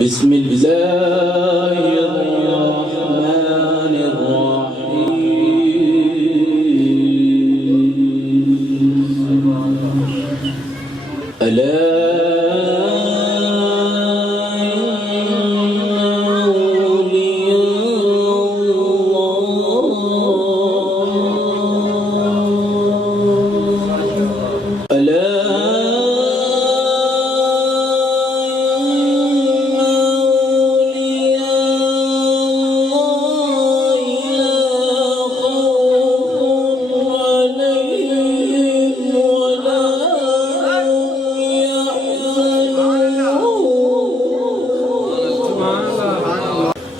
بسم الله الرحمن الرحيم ألا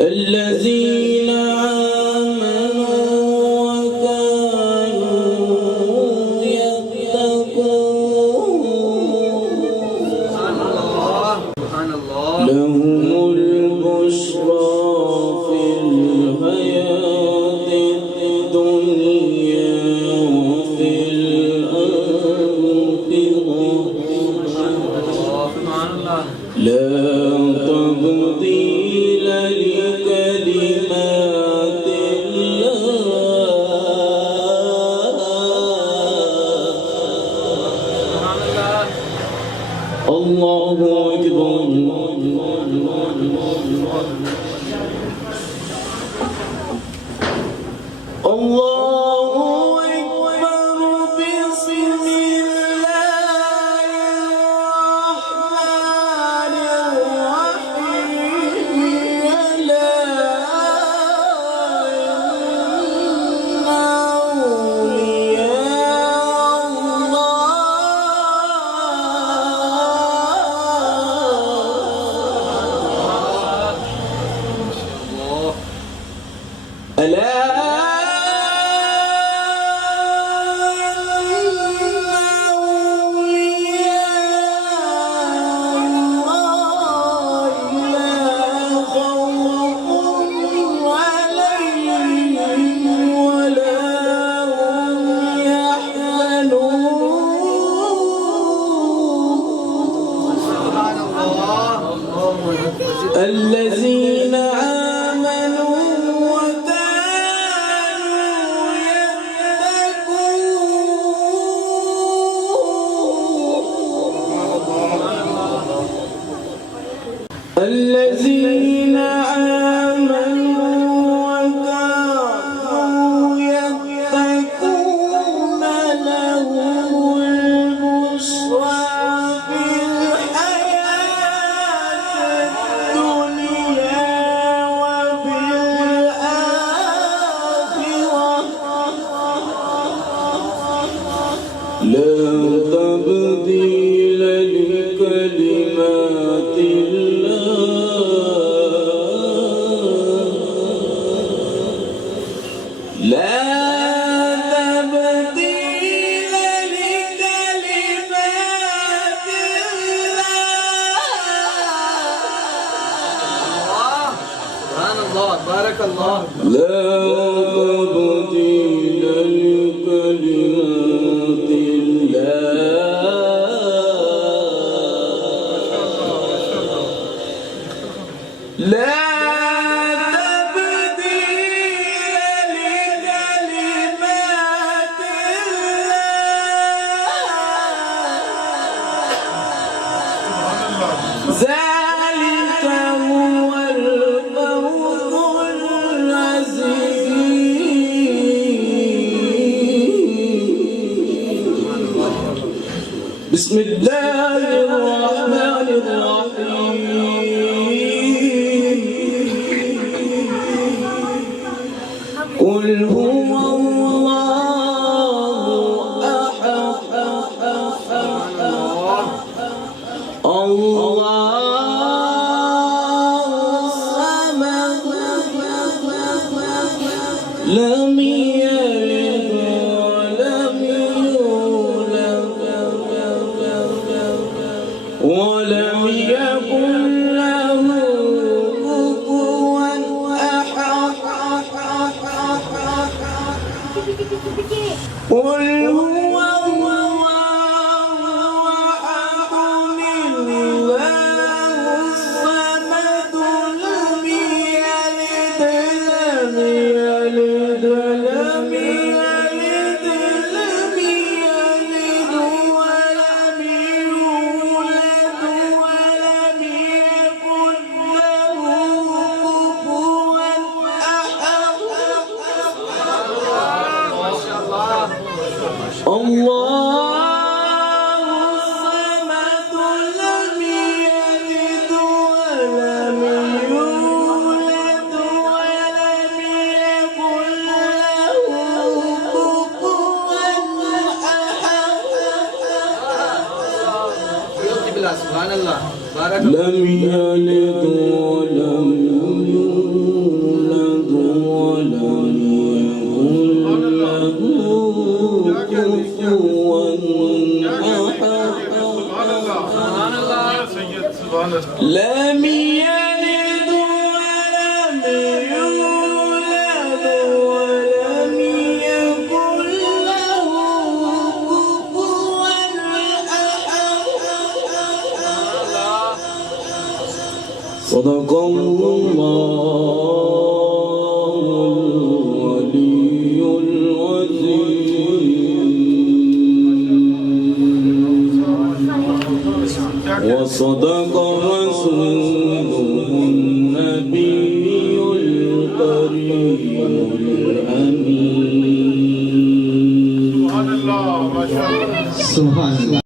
الذين آمنوا وكانوا يتقون لهم البشرى في الحياة الدنيا وفي الآخرة لا تبديل لكلمات الله أكبر الله أكبر بسم الله الرحمن الرحيم لا إن أولياء الله ألا الذين آمنوا وكانوا يتقون الذين آمنوا وكانوا يتقون لهم البشرى في لا تبديل لكلمات الله لا تبديل لكلمات الله سبحان الله بارك الله لا تبديل لكلمات لا تبديل لكلمات الله ذلك هو الفوز العظيم بسم الله الرحمن الرحيم قل هو الله أحد الله الصمد لم يلد ولم يولد ولم يكن له كفوا أحد قل هو الله أحد الله الصمد سبحان الله بارك لم يلد ولم يولد ولم يكن له كفوا أحد لم يلد ولم يولد ولم يكن له كفوا أحد صدق الله الولي العظيم وصدق رسوله النبي الكريم الأمين. سبحان الله.